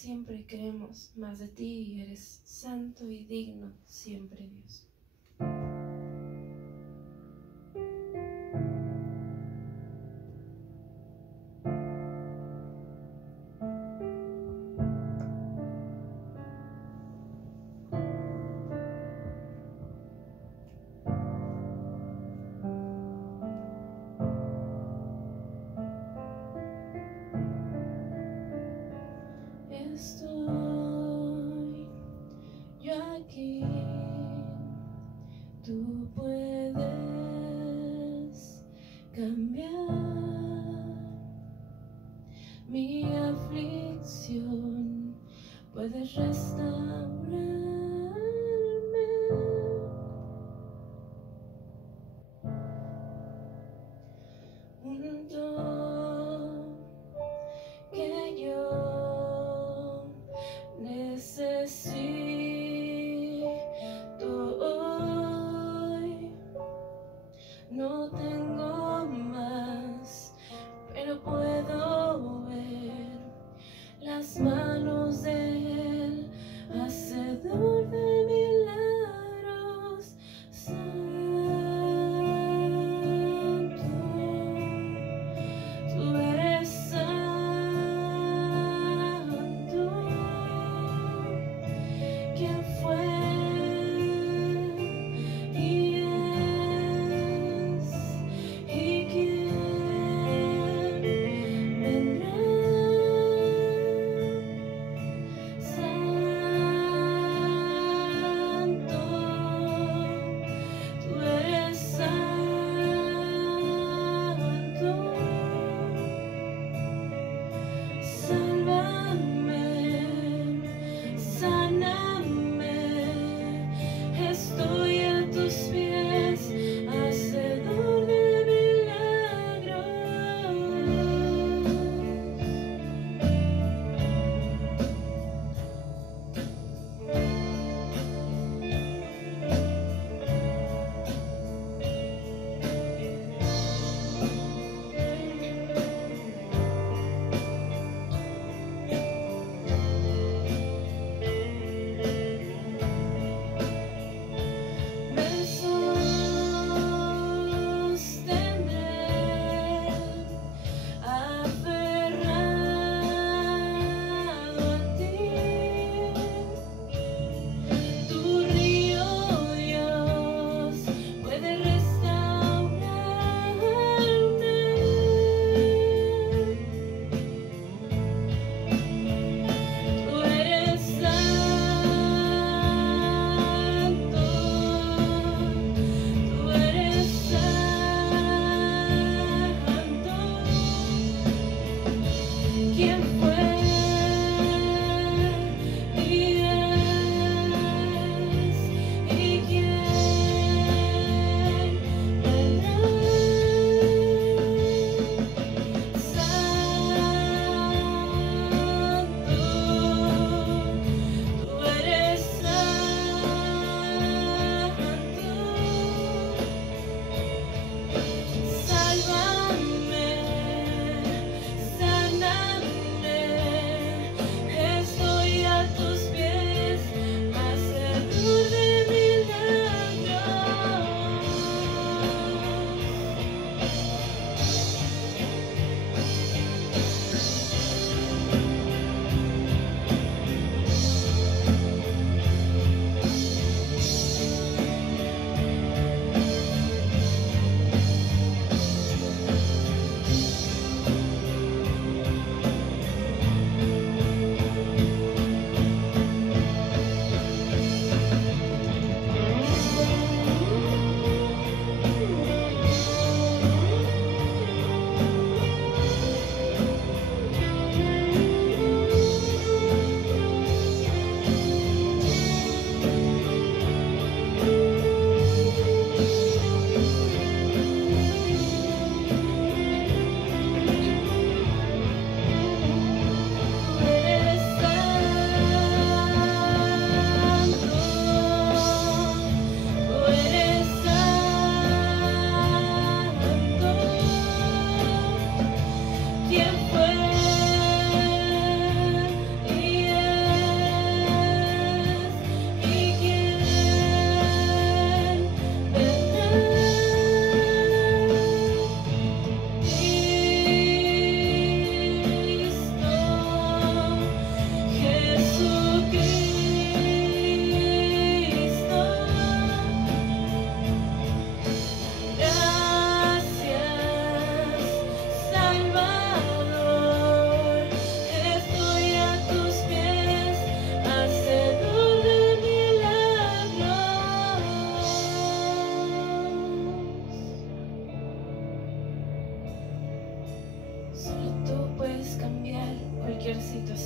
Siempre queremos más de ti, eres santo y digno siempre, Dios. Estoy yo aquí, tú puedes cambiar mi aflicción, puedes restaurarme. Un don que yo necesito hoy. No tengo más, pero puedo ver las manos de Él, hacedor de milagros. Santo, tú eres santo. ¿Quién fue y es y quién vendrá?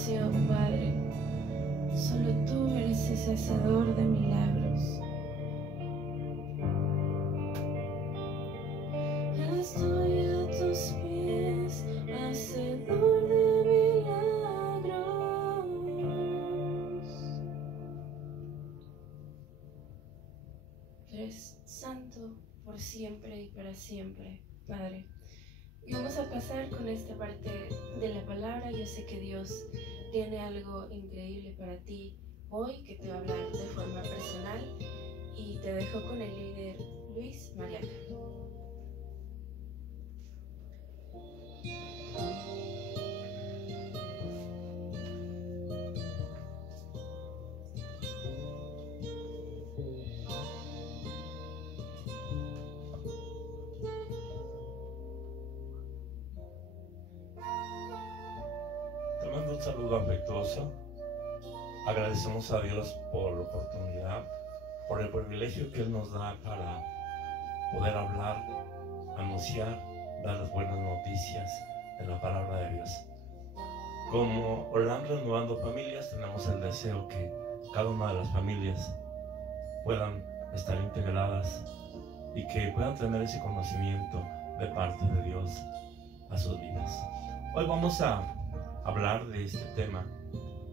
creación, Padre. Solo tú eres ese hacedor de milagros. Estoy a tus pies, hacedor de milagros. Eres santo por siempre y para siempre, Padre. Y vamos a pasar con esta parte de la palabra. Yo sé que Dios tiene algo increíble para ti hoy, que te va a hablar de forma personal, y te dejo con el líder Luis Mariaca. Te mando un saludo afectuoso. Agradecemos a Dios por la oportunidad, por el privilegio que Él nos da para poder hablar, anunciar, dar las buenas noticias de la palabra de Dios. Como Orlando Renovando Familias, tenemos el deseo que cada una de las familias puedan estar integradas y que puedan tener ese conocimiento de parte de Dios a sus vidas. Hoy vamos a hablar de este tema,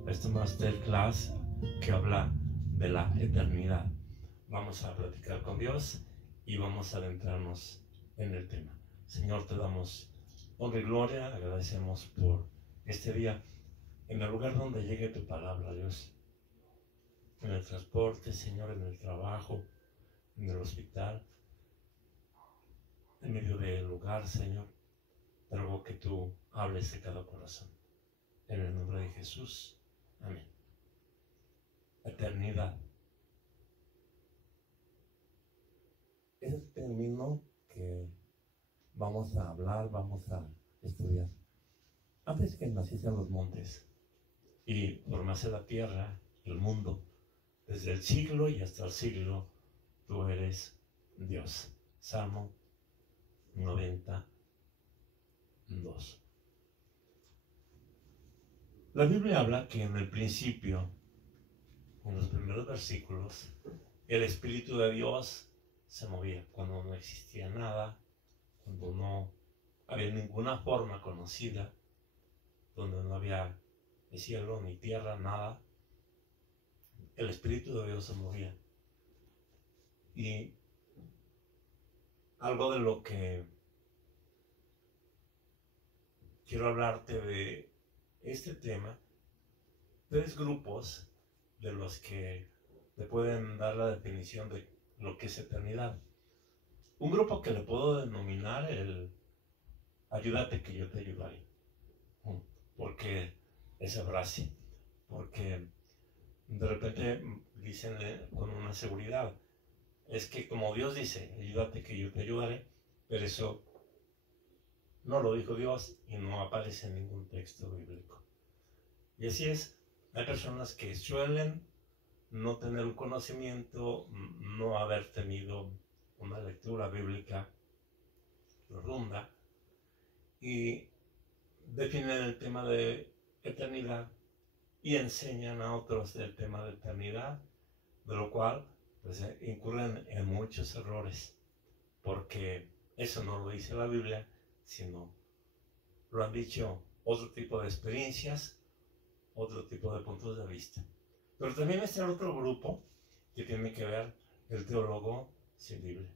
este masterclass que habla de la eternidad. Vamos a platicar con Dios y vamos a adentrarnos en el tema. Señor, te damos honra y gloria, agradecemos por este día, en el lugar donde llegue tu palabra, Dios, en el transporte, Señor, en el trabajo, en el hospital, en medio del lugar, Señor. Te ruego que tú hables de cada corazón. En el nombre de Jesús. Amén. Eternidad. Es el término que vamos a hablar, vamos a estudiar. Antes que nacieran los montes y formase la tierra, el mundo, desde el siglo y hasta el siglo, tú eres Dios. Salmo 92. La Biblia habla que en el principio, en los primeros versículos, el Espíritu de Dios se movía cuando no existía nada, cuando no había ninguna forma conocida, donde no había ni cielo ni tierra, nada. El Espíritu de Dios se movía. Y algo de lo que quiero hablarte de este tema, tres grupos de los que te pueden dar la definición de lo que es eternidad. Un grupo que le puedo denominar el ayúdate que yo te ayudaré. Porque esa frase, porque de repente dicen con una seguridad, es que como Dios dice, ayúdate que yo te ayudaré, pero eso no lo dijo Dios y no aparece en ningún texto bíblico. Y así es, hay personas que suelen no tener un conocimiento, no haber tenido una lectura bíblica profunda y definen el tema de eternidad y enseñan a otros del tema de eternidad, de lo cual pues incurren en muchos errores, porque eso no lo dice la Biblia, sino lo han dicho otro tipo de experiencias, otro tipo de puntos de vista. Pero también está el otro grupo que tiene que ver el teólogo sin Biblia.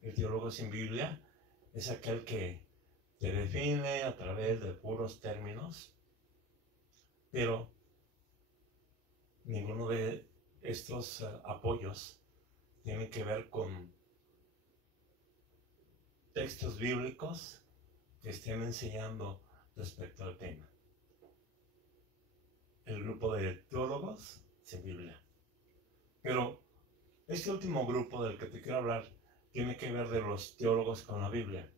El teólogo sin Biblia es aquel que te define a través de puros términos, pero ninguno de estos apoyos tiene que ver con textos bíblicos que estén enseñando respecto al tema. El grupo de teólogos sin Biblia. Pero este último grupo del que te quiero hablar tiene que ver de los teólogos con la Biblia,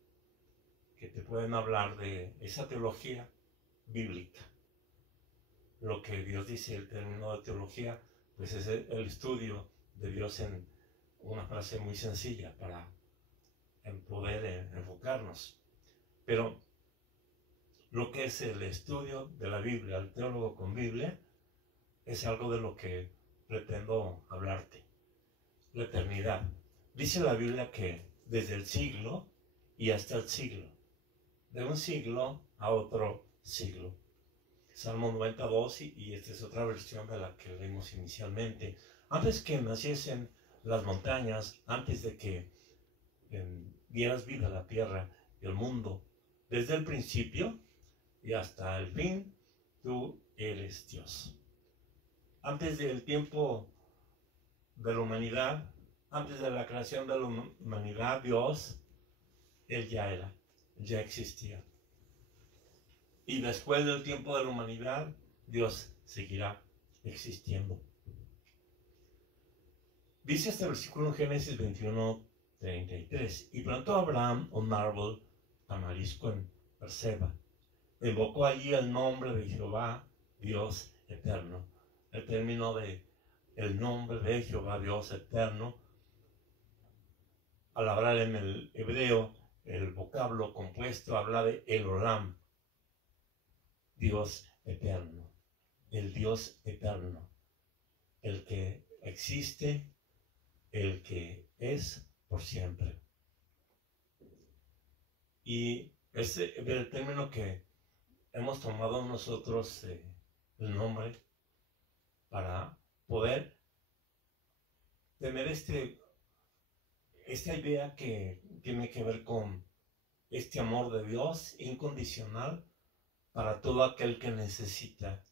que te pueden hablar de esa teología bíblica. Lo que Dios dice, el término de teología, pues es el estudio de Dios en una frase muy sencilla para poder enfocarnos. Pero lo que es el estudio de la Biblia, el teólogo con Biblia, es algo de lo que pretendo hablarte. La eternidad. Dice la Biblia que desde el siglo y hasta el siglo, de un siglo a otro siglo. Salmo 92, y esta es otra versión de la que leímos inicialmente. Antes que naciesen las montañas, antes de que dieras vida a la tierra y el mundo, desde el principio y hasta el fin, tú eres Dios. Antes del tiempo de la humanidad, antes de la creación de la humanidad, Dios, Él ya era, ya existía. Y después del tiempo de la humanidad, Dios seguirá existiendo. Dice este versículo en Génesis 21:33. Y plantó Abraham un árbol tamarisco en Berseba. Invocó allí el nombre de Jehová, Dios eterno. El término de el nombre de Jehová, Dios eterno, al hablar en el hebreo, el vocablo compuesto habla de El Olam, Dios eterno, el Dios eterno, el que existe, el que es por siempre. Y ese es el término que hemos tomado nosotros, el nombre, para poder tener esta idea que tiene que ver con este amor de Dios incondicional para todo aquel que necesita,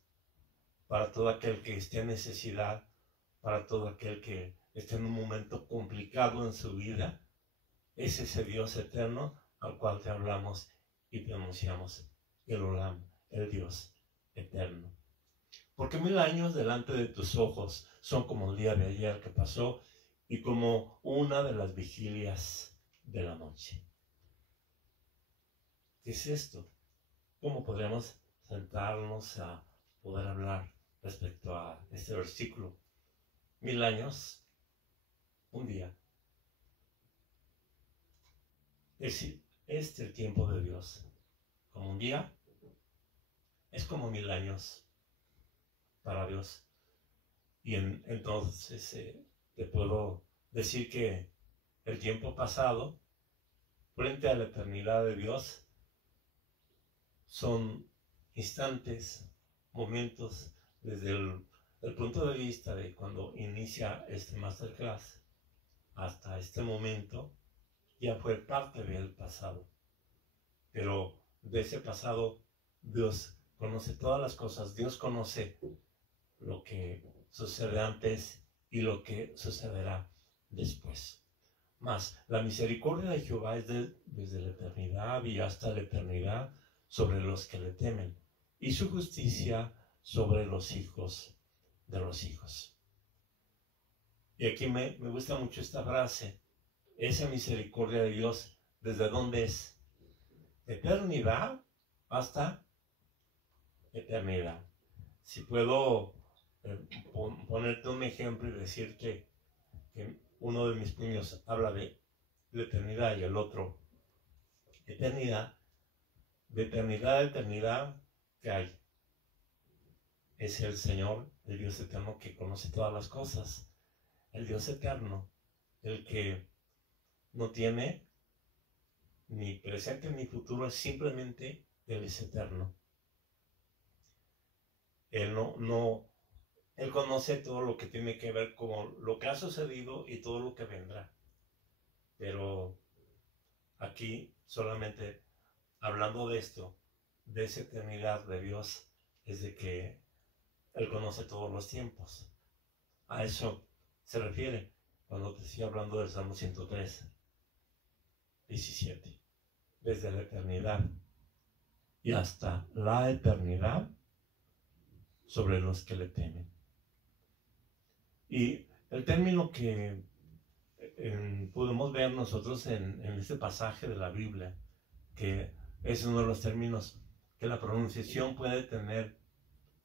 para todo aquel que esté en necesidad, para todo aquel que esté en un momento complicado en su vida. Es ese Dios eterno al cual te hablamos y pronunciamos el Olam, el Dios eterno. Porque 1000 años delante de tus ojos son como el día de ayer que pasó y como una de las vigilias de la noche. ¿Qué es esto? ¿Cómo podríamos sentarnos a poder hablar respecto a este versículo? 1000 años, un día. Es el tiempo de Dios. Como un día, es como 1000 años para Dios. Y entonces te puedo decir que el tiempo pasado, frente a la eternidad de Dios, son instantes, momentos, desde el punto de vista de cuando inicia este masterclass hasta este momento, ya fue parte del pasado. Pero de ese pasado, Dios conoce todas las cosas. Dios conoce lo que sucede antes y lo que sucederá después. Mas la misericordia de Jehová es desde la eternidad y hasta la eternidad sobre los que le temen, y su justicia sobre los hijos de los hijos. Y aquí me gusta mucho esta frase. Esa misericordia de Dios, ¿desde dónde es? Eternidad hasta eternidad. Si puedo ponerte un ejemplo y decirte que uno de mis puños habla de la eternidad y el otro eternidad, de eternidad a eternidad, ¿qué hay? Es el Señor, el Dios eterno que conoce todas las cosas. El Dios eterno, el que no tiene ni presente ni futuro, es simplemente Él es eterno. Él Él conoce todo lo que tiene que ver con lo que ha sucedido y todo lo que vendrá. Pero aquí solamente hablando de esto, de esa eternidad de Dios, es de que Él conoce todos los tiempos. A eso se refiere cuando te estoy hablando del Salmo 103, 17. Desde la eternidad y hasta la eternidad sobre los que le temen. Y el término que podemos ver nosotros en este pasaje de la Biblia, que es uno de los términos que la pronunciación puede tener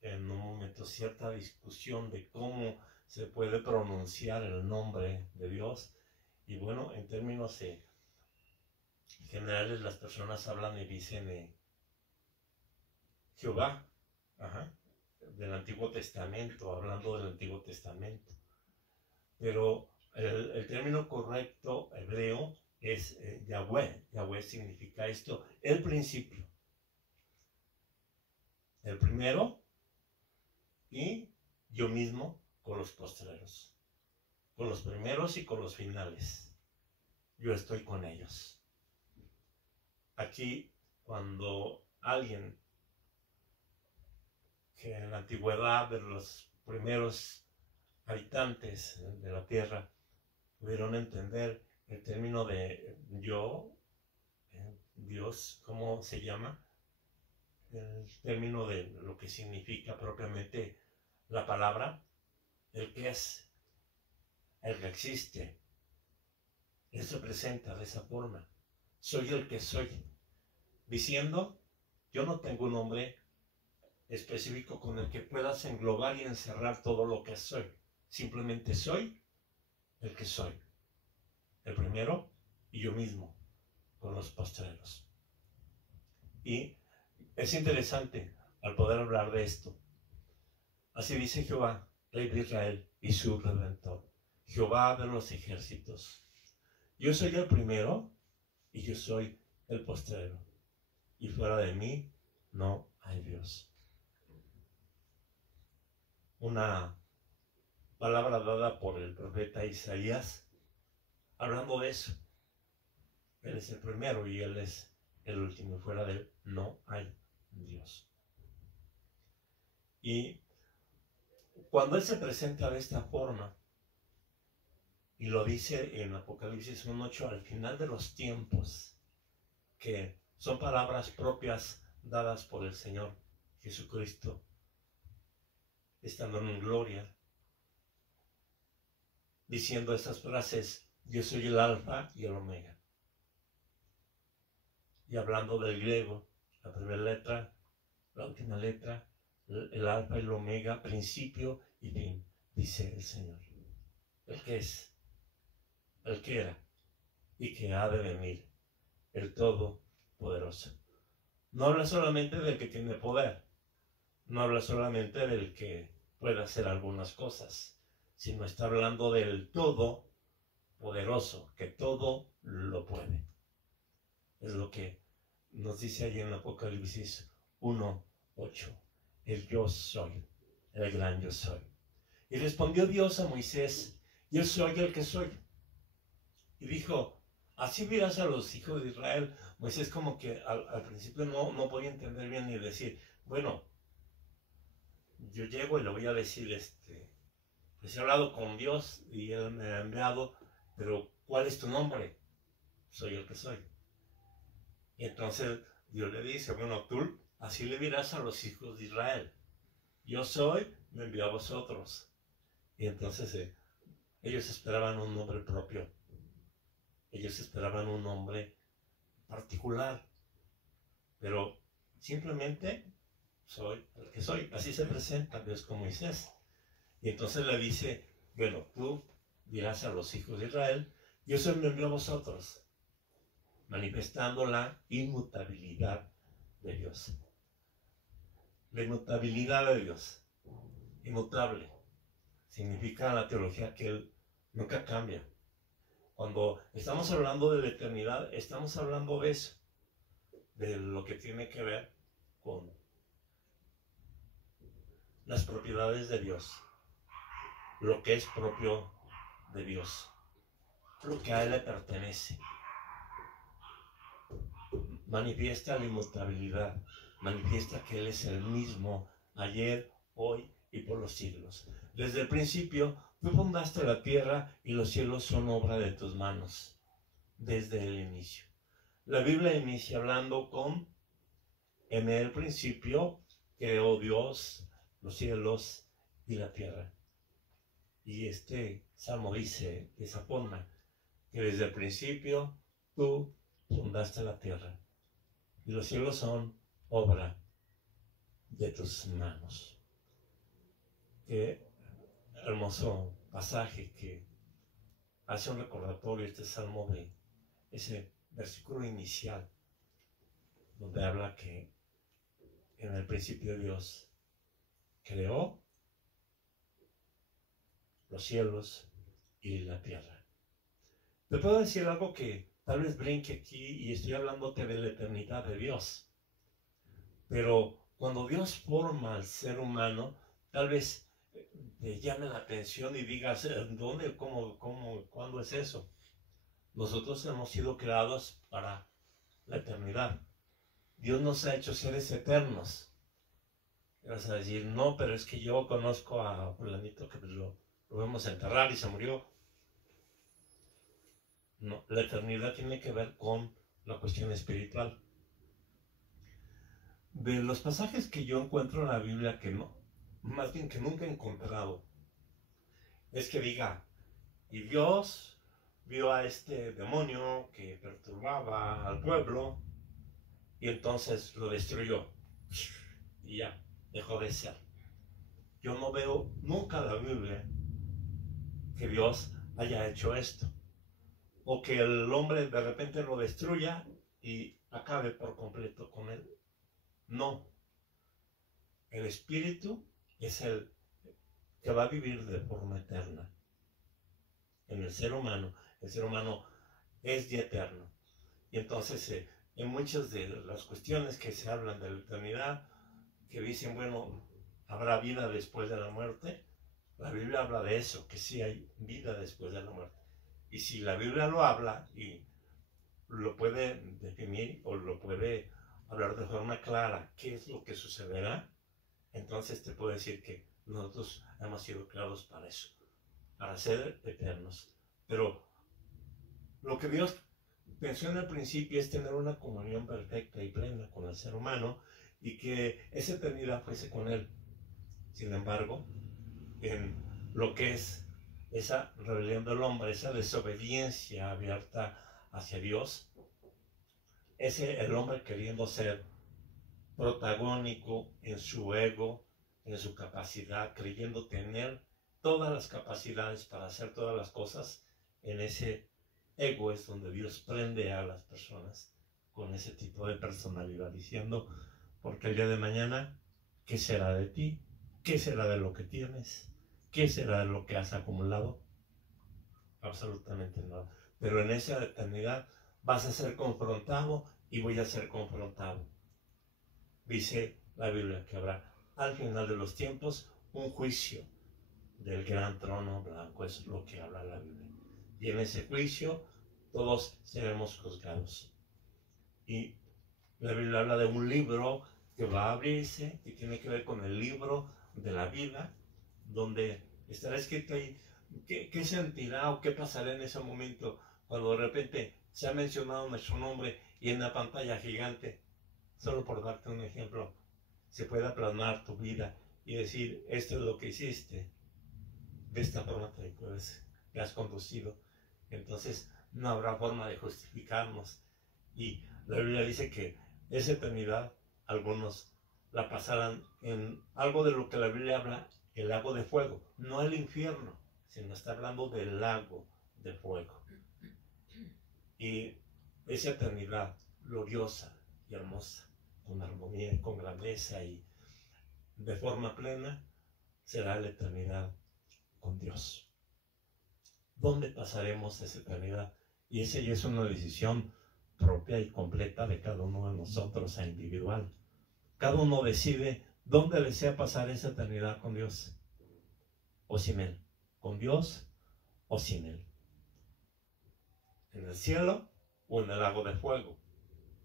en un momento cierta discusión de cómo se puede pronunciar el nombre de Dios. Y bueno, en términos generales las personas hablan y dicen Jehová, del Antiguo Testamento, hablando del Antiguo Testamento. Pero el término correcto hebreo es Yahweh. Yahweh significa esto, el principio. El primero y yo mismo con los postreros. Con los primeros y con los finales. Yo estoy con ellos. Aquí, cuando alguien que en la antigüedad de los primeros habitantes de la tierra pudieron entender el término de yo, Dios, ¿cómo se llama? El término de lo que significa propiamente la palabra, el que es, el que existe. Él se presenta de esa forma. Soy el que soy. Diciendo, yo no tengo un nombre específico con el que puedas englobar y encerrar todo lo que soy. Simplemente soy el que soy. El primero y yo mismo con los postreros. Y es interesante al poder hablar de esto. Así dice Jehová, Rey de Israel y su Redentor, Jehová de los ejércitos. Yo soy el primero y yo soy el postrero. Y fuera de mí no hay Dios. Una palabra dada por el profeta Isaías, hablando de eso. Él es el primero y Él es el último. Y fuera de Él no hay Dios. Y cuando Él se presenta de esta forma, y lo dice en Apocalipsis 1:8, al final de los tiempos, que son palabras propias dadas por el Señor Jesucristo, estando en gloria, diciendo estas frases, yo soy el alfa y el omega. Y hablando del griego, la primera letra, la última letra, el alfa y el omega, principio y fin, dice el Señor. El que es, el que era y que ha de venir, el Todopoderoso. No habla solamente del que tiene poder, no habla solamente del que puede hacer algunas cosas, sino está hablando del Todopoderoso, que todo lo puede. Es lo que nos dice allí en Apocalipsis 1:8. El yo soy, el gran yo soy. Y respondió Dios a Moisés, yo soy el que soy. Y dijo, así dirás a los hijos de Israel. Moisés como que al principio no podía entender bien ni decir, bueno, yo llego y le voy a decir, pues he hablado con Dios y Él me ha enviado, pero ¿cuál es tu nombre? Soy el que soy. Y entonces Dios le dice, bueno, tú así le dirás a los hijos de Israel. Yo soy, me envió a vosotros. Y entonces ellos esperaban un nombre propio. Ellos esperaban un nombre particular. Pero simplemente soy el que soy. Así se presenta Dios con Moisés. Y entonces le dice, bueno, tú dirás a los hijos de Israel, yo soy, me envió a vosotros. Manifestando la inmutabilidad de Dios. La inmutabilidad de Dios. Inmutable. Significa en la teología que Él nunca cambia. Cuando estamos hablando de la eternidad, estamos hablando de eso. De lo que tiene que ver con las propiedades de Dios. Lo que es propio de Dios. Lo que a Él le pertenece. Manifiesta la inmutabilidad. Manifiesta que Él es el mismo ayer, hoy y por los siglos. Desde el principio, tú fundaste la tierra y los cielos son obra de tus manos. Desde el inicio. La Biblia inicia hablando con, en el principio creó Dios los cielos y la tierra. Y este salmo dice de esa forma, que desde el principio tú fundaste la tierra. Y los cielos son obra de tus manos. Qué hermoso pasaje que hace un recordatorio este salmo de ese versículo inicial, donde habla que En el principio Dios creó los cielos y la tierra. Te puedo decir algo que tal vez brinque aquí y estoy hablándote de la eternidad de Dios. Pero cuando Dios forma al ser humano, tal vez te llame la atención y digas, ¿dónde, cómo, cuándo es eso? Nosotros hemos sido creados para la eternidad. Dios nos ha hecho seres eternos. Y vas a decir, no, pero es que yo conozco a fulanito que lo vamos a enterrar y se murió. No, la eternidad tiene que ver con la cuestión espiritual. De los pasajes que yo encuentro en la Biblia que no, más bien que nunca he encontrado, es que diga, y Dios vio a este demonio que perturbaba al pueblo y entonces lo destruyó y ya, dejó de ser. Yo no veo nunca en la Biblia que Dios haya hecho esto, o que el hombre de repente lo destruya y acabe por completo con él. No, el espíritu es el que va a vivir de forma eterna. En el ser humano es de eterno. Y entonces, en muchas de las cuestiones que se hablan de la eternidad, que dicen, bueno, habrá vida después de la muerte, la Biblia habla de eso, que sí hay vida después de la muerte. Y si la Biblia lo habla y lo puede definir o lo puede hablar de forma clara qué es lo que sucederá, entonces te puedo decir que nosotros hemos sido creados para eso, para ser eternos. Pero lo que Dios pensó en el principio es tener una comunión perfecta y plena con el ser humano y que esa eternidad fuese con él. Sin embargo, en lo que es esa rebelión del hombre, esa desobediencia abierta hacia Dios, el hombre queriendo ser protagónico en su ego, en su capacidad, creyendo tener todas las capacidades para hacer todas las cosas, en ese ego es donde Dios prende a las personas con ese tipo de personalidad, diciendo, porque el día de mañana, ¿qué será de ti? ¿Qué será de lo que tienes? ¿Qué será de lo que has acumulado? Absolutamente nada. Pero en esa eternidad vas a ser confrontado y voy a ser confrontado. Dice la Biblia que habrá al final de los tiempos un juicio del gran trono blanco, es lo que habla la Biblia. Y en ese juicio todos seremos juzgados. Y la Biblia habla de un libro que va a abrirse, que tiene que ver con el libro de la vida, donde estará escrito ahí qué sentirá o qué pasará en ese momento cuando de repente se ha mencionado nuestro nombre y en la pantalla gigante, solo por darte un ejemplo, se pueda plasmar tu vida y decir, esto es lo que hiciste, de esta forma te has conducido. Entonces no habrá forma de justificarnos. Y la Biblia dice que esa eternidad algunos la pasarán en algo de lo que la Biblia habla, el lago de fuego, no el infierno, sino está hablando del lago de fuego. Y esa eternidad gloriosa y hermosa, con armonía y con grandeza y de forma plena, será la eternidad con Dios. ¿Dónde pasaremos esa eternidad? Y esa ya es una decisión propia y completa de cada uno de nosotros, e individual. Cada uno decide dónde desea pasar esa eternidad con Dios o sin Él, con Dios o sin Él, en el cielo o en el lago de fuego.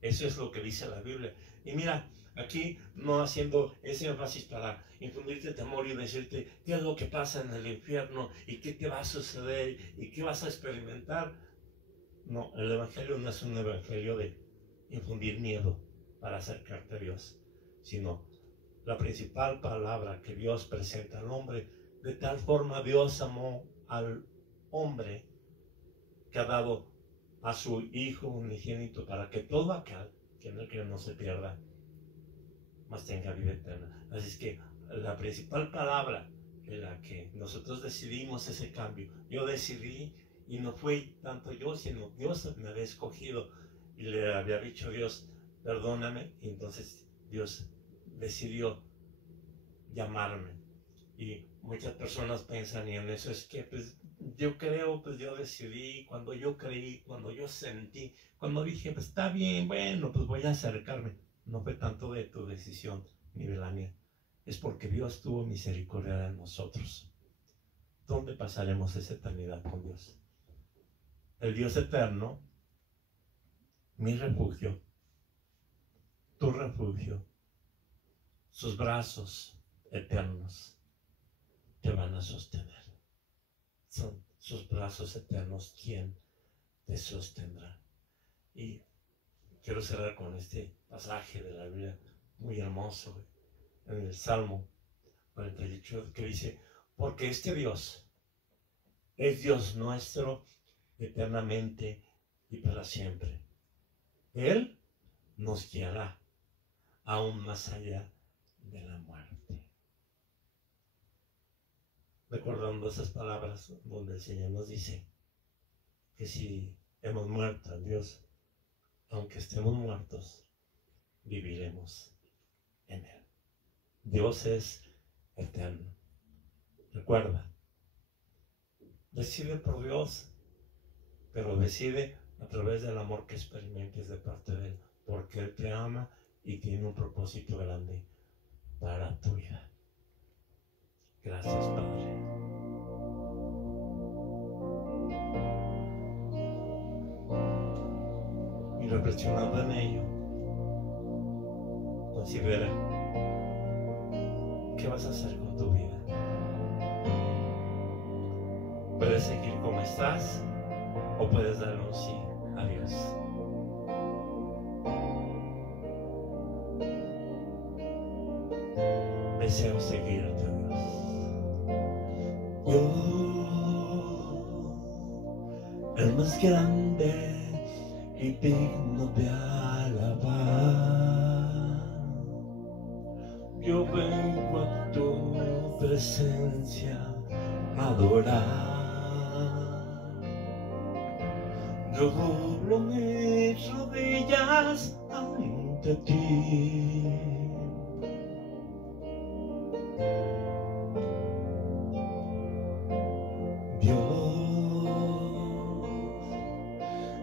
Eso es lo que dice la Biblia. Y mira, aquí no haciendo ese énfasis para infundirte temor y decirte qué es lo que pasa en el infierno y qué te va a suceder y qué vas a experimentar. No, el evangelio no es un evangelio de infundir miedo para acercarte a Dios, sino la principal palabra que Dios presenta al hombre. De tal forma Dios amó al hombre que ha dado a su Hijo unigénito para que todo aquel que en él cree no se pierda, mas tenga vida eterna. Así es que la principal palabra en la que nosotros decidimos ese cambio, yo decidí, y no fue tanto yo, sino Dios me había escogido y le había dicho a Dios, perdóname, y entonces Dios decidió llamarme. Y muchas personas piensan y en eso es que pues yo creo, pues yo decidí, cuando yo creí, cuando yo sentí, cuando dije pues está bien, bueno, pues voy a acercarme. No fue tanto de tu decisión ni de la mía, es porque Dios tuvo misericordia de nosotros. ¿Dónde pasaremos esa eternidad con Dios? El Dios eterno, mi refugio, tu refugio, sus brazos eternos te van a sostener. Son sus brazos eternos quien te sostendrá. Y quiero cerrar con este pasaje de la Biblia muy hermoso en el Salmo 48 que dice: porque este Dios es Dios nuestro eternamente y para siempre. Él nos guiará aún más allá de la muerte. Recordando esas palabras donde el Señor nos dice que si hemos muerto a Dios, aunque estemos muertos, viviremos en Él. Dios es eterno. Recuerda, decide por Dios, pero decide a través del amor que experimentes de parte de Él, porque Él te ama y tiene un propósito grande para tu vida. Gracias, Padre. Y reflexionando en ello, considera qué vas a hacer con tu vida. Puedes seguir como estás o puedes dar un sí a Dios. Deseo seguirte, Dios. Yo, el más grande y digno de alabar, yo vengo a tu presencia a adorar. Yo doblo mis rodillas ante ti.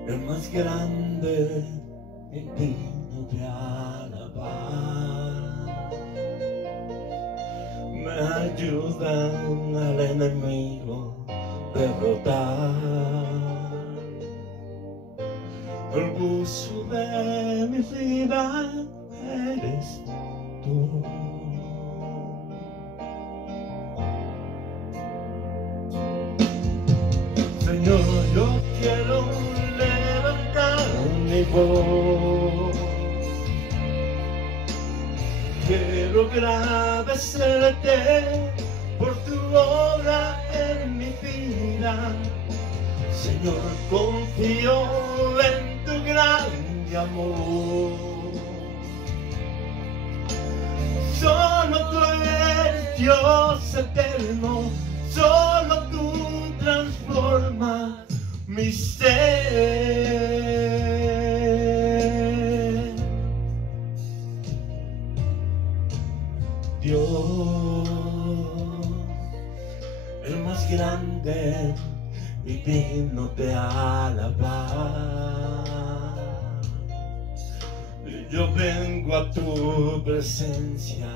El más grande y digno de alabar, me ayudan al enemigo derrotar. El gozo de mi vida eres tú. Señor, yo quiero levantar mi voz, quiero agradecerte por tu obra en mi vida. Señor, confío en tu grande amor. Solo tú eres Dios eterno, solo tú transformas mi ser. Dios, el más grande y digno de alabar, yo vengo a tu presencia